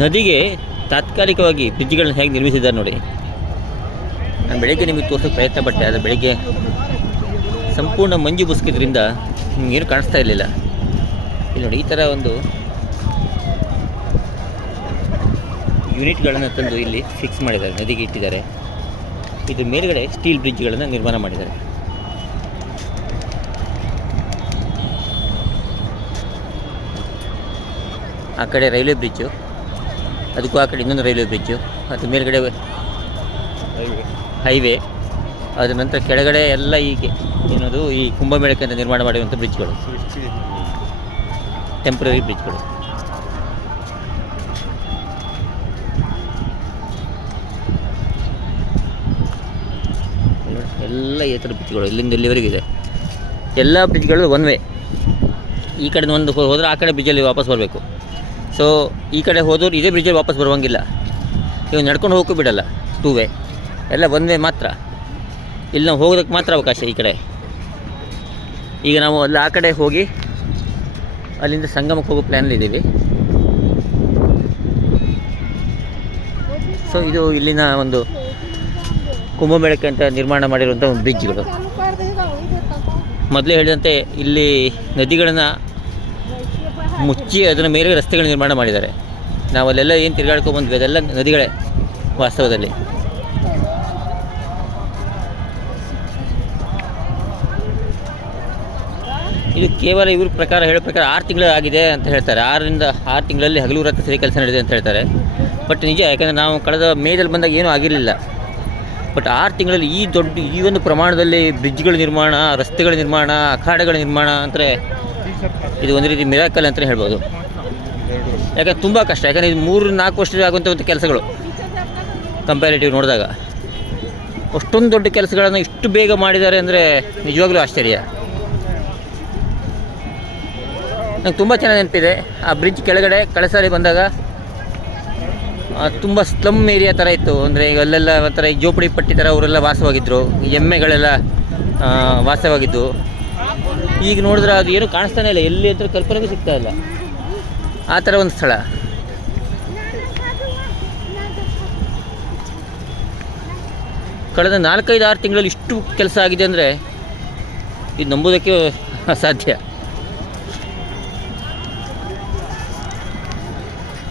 ನದಿಗೆ ತಾತ್ಕಾಲಿಕವಾಗಿ ಬ್ರಿಡ್ಜ್ಗಳನ್ನ ಹೇಗೆ ನಿರ್ಮಿಸಿದ್ದಾರೆ ನೋಡಿ. ನಾನು ಬೆಳಗ್ಗೆ ನಿಮಗೆ ತೋರಿಸೋಕೆ ಪ್ರಯತ್ನ ಪಟ್ಟೆ, ಆದರೆ ಬೆಳಗ್ಗೆ ಸಂಪೂರ್ಣ ಮಂಜು ಬುಸ್ಕಿದ್ರಿಂದ ಏನು ಕಾಣಿಸ್ತಾ ಇರಲಿಲ್ಲ. ಇಲ್ಲಿ ನೋಡಿ, ಈ ಥರ ಒಂದು ಯೂನಿಟ್ಗಳನ್ನು ತಂದು ಇಲ್ಲಿ ಫಿಕ್ಸ್ ಮಾಡಿದ್ದಾರೆ, ನದಿಗೆ ಇಟ್ಟಿದ್ದಾರೆ. ಇದ್ರ ಮೇಲುಗಡೆ ಸ್ಟೀಲ್ ಬ್ರಿಡ್ಜ್ಗಳನ್ನು ನಿರ್ಮಾಣ ಮಾಡಿದ್ದಾರೆ. ಆ ಕಡೆ ರೈಲ್ವೆ ಬ್ರಿಡ್ಜು. ಅದಕ್ಕೂ ಆ ಕಡೆ ಇನ್ನೊಂದು ರೈಲ್ವೆ ಬ್ರಿಡ್ಜು. ಅದ್ರ ಮೇಲ್ಗಡೆ ಹೈವೇ. ಅದರ ನಂತರ ಕೆಳಗಡೆ ಎಲ್ಲ ಈಗ ಏನದು, ಈ ಕುಂಭಮೇಳಕ್ಕೆ ಅಂತ ನಿರ್ಮಾಣ ಮಾಡಿರುವಂಥ ಬ್ರಿಡ್ಜ್ಗಳು. ಟೆಂಪ್ರರಿ ಬ್ರಿಡ್ಜ್ಗಳು. ಎಲ್ಲ ಈ ಥರ ಬ್ರಿಡ್ಜ್ಗಳು ಇಲ್ಲಿಂದ ಇಲ್ಲಿವರೆಗೂ ಇದೆ. ಎಲ್ಲ ಬ್ರಿಡ್ಜ್ಗಳು ಒನ್ ವೇ ಈ ಕಡೆ ಒಂದು ಹೋದರೆ ಆ ಕಡೆ ಬ್ರಿಡ್ಜಲ್ಲಿ ವಾಪಸ್ ಬರಬೇಕು. ಸೊ ಈ ಕಡೆ ಹೋದವ್ರು ಇದೇ ಬ್ರಿಡ್ಜಲ್ಲಿ ವಾಪಸ್ ಬರುವಂಗಿಲ್ಲ. ಇವಾಗ ನಡ್ಕೊಂಡು ಹೋಗೋಕ್ಕೂ ಬಿಡಲ್ಲ ಟೂ ವೇ ಎಲ್ಲ ಒನ್ ವೇ ಮಾತ್ರ. ಇಲ್ಲಿ ನಾವು ಹೋಗೋದಕ್ಕೆ ಮಾತ್ರ ಅವಕಾಶ ಈ ಕಡೆ. ಈಗ ನಾವು ಅಲ್ಲಿ ಆ ಕಡೆ ಹೋಗಿ ಅಲ್ಲಿಂದ ಸಂಗಮಕ್ಕೆ ಹೋಗೋ ಪ್ಲ್ಯಾನಲ್ಲಿದ್ದೀವಿ ಸೊ ಇದು ಇಲ್ಲಿನ ಒಂದು ಕುಂಭಮೇಳಕ್ಕೆ ಅಂತ ನಿರ್ಮಾಣ ಮಾಡಿರುವಂಥ ಒಂದು ಬ್ರಿಡ್ಜ್ಗಳು ಮೊದಲೇ ಹೇಳಿದಂತೆ ಇಲ್ಲಿ ನದಿಗಳನ್ನು ಮುಚ್ಚಿ ಅದರ ಮೇಲೆ ರಸ್ತೆಗಳ ನಿರ್ಮಾಣ ಮಾಡಿದ್ದಾರೆ. ನಾವು ಅಲ್ಲೆಲ್ಲ ಏನು ತಿರುಗಾಡ್ಕೊಂಡು ಬಂದ್ವಿ, ಅದೆಲ್ಲ ನದಿಗಳೇ ವಾಸ್ತವದಲ್ಲಿ. ಇದು ಕೇವಲ ಇವ್ರ ಪ್ರಕಾರ ಹೇಳೋ ಪ್ರಕಾರ ಆರು ತಿಂಗಳು ಆಗಿದೆ ಅಂತ ಹೇಳ್ತಾರೆ. ಆರರಿಂದ ಆರು ತಿಂಗಳಲ್ಲಿ ಹಗಲು ರಾತ್ರಿ ಸರಿ ಕೆಲಸ ನಡೆದಿದೆ ಅಂತ ಹೇಳ್ತಾರೆ. ಬಟ್ ನಿಜ, ಯಾಕಂದರೆ ನಾವು ಕಳೆದ ಮೇದಲ್ಲಿ ಬಂದಾಗ ಏನೂ ಆಗಿರಲಿಲ್ಲ. ಬಟ್ ಆರು ತಿಂಗಳಲ್ಲಿ ಈ ದೊಡ್ಡ ಈ ಒಂದು ಪ್ರಮಾಣದಲ್ಲಿ ಬ್ರಿಡ್ಜ್ಗಳ ನಿರ್ಮಾಣ, ರಸ್ತೆಗಳ ನಿರ್ಮಾಣ, ಅಖಾಡಗಳ ನಿರ್ಮಾಣ ಅಂದರೆ ಇದು ಒಂದು ರೀತಿ ಮಿರಾಕಲ್ ಅಂತಲೇ ಹೇಳ್ಬೋದು. ಯಾಕಂದ್ರೆ ತುಂಬ ಕಷ್ಟ. ಯಾಕಂದರೆ ಇದು ಮೂರು, ನಾಲ್ಕು ವರ್ಷದಲ್ಲಿ ಆಗುವಂಥ ಒಂದು ಕೆಲಸಗಳು. ಕಂಪ್ಯಾರಿಟಿವ್ ನೋಡಿದಾಗ. ಅಷ್ಟೊಂದು ದೊಡ್ಡ ಕೆಲಸಗಳನ್ನು ಇಷ್ಟು ಬೇಗ ಮಾಡಿದ್ದಾರೆ ಅಂದರೆ ನಿಜವಾಗ್ಲೂ ಆಶ್ಚರ್ಯ. ನಂಗೆ ತುಂಬ ಚೆನ್ನಾಗಿ ನೆನಪಿದೆ. ಆ ಬ್ರಿಡ್ಜ್ ಕೆಳಗಡೆ ಕಳಸಾರಿ ಸಾರಿ ಬಂದಾಗ ತುಂಬ ಸ್ಲಮ್ ಏರಿಯಾ ಥರ ಇತ್ತು. ಅಂದರೆ ಈಗ ಅಲ್ಲೆಲ್ಲ ಒಂಥರ ಈ ಜೋಪಡಿ ಪಟ್ಟಿ ಥರ ಅವರೆಲ್ಲ ವಾಸವಾಗಿದ್ದರು ಎಮ್ಮೆಗಳೆಲ್ಲ ವಾಸವಾಗಿದ್ದು. ಈಗ ನೋಡಿದ್ರೆ ಅದು ಏನು ಕಾಣಿಸ್ತಾನೆ ಇಲ್ಲ. ಎಲ್ಲಿ ಅಂತ ಕಲ್ಪನೆಗೂ ಸಿಗ್ತಾ ಇಲ್ಲ. ಆ ಥರ ಒಂದು ಸ್ಥಳ. ಕಳೆದ ನಾಲ್ಕೈದು ಆರು ತಿಂಗಳಲ್ಲಿ ಇಷ್ಟು ಕೆಲಸ ಆಗಿದೆ ಅಂದರೆ ಇದು ನಂಬೋದಕ್ಕೆ ಅಸಾಧ್ಯ.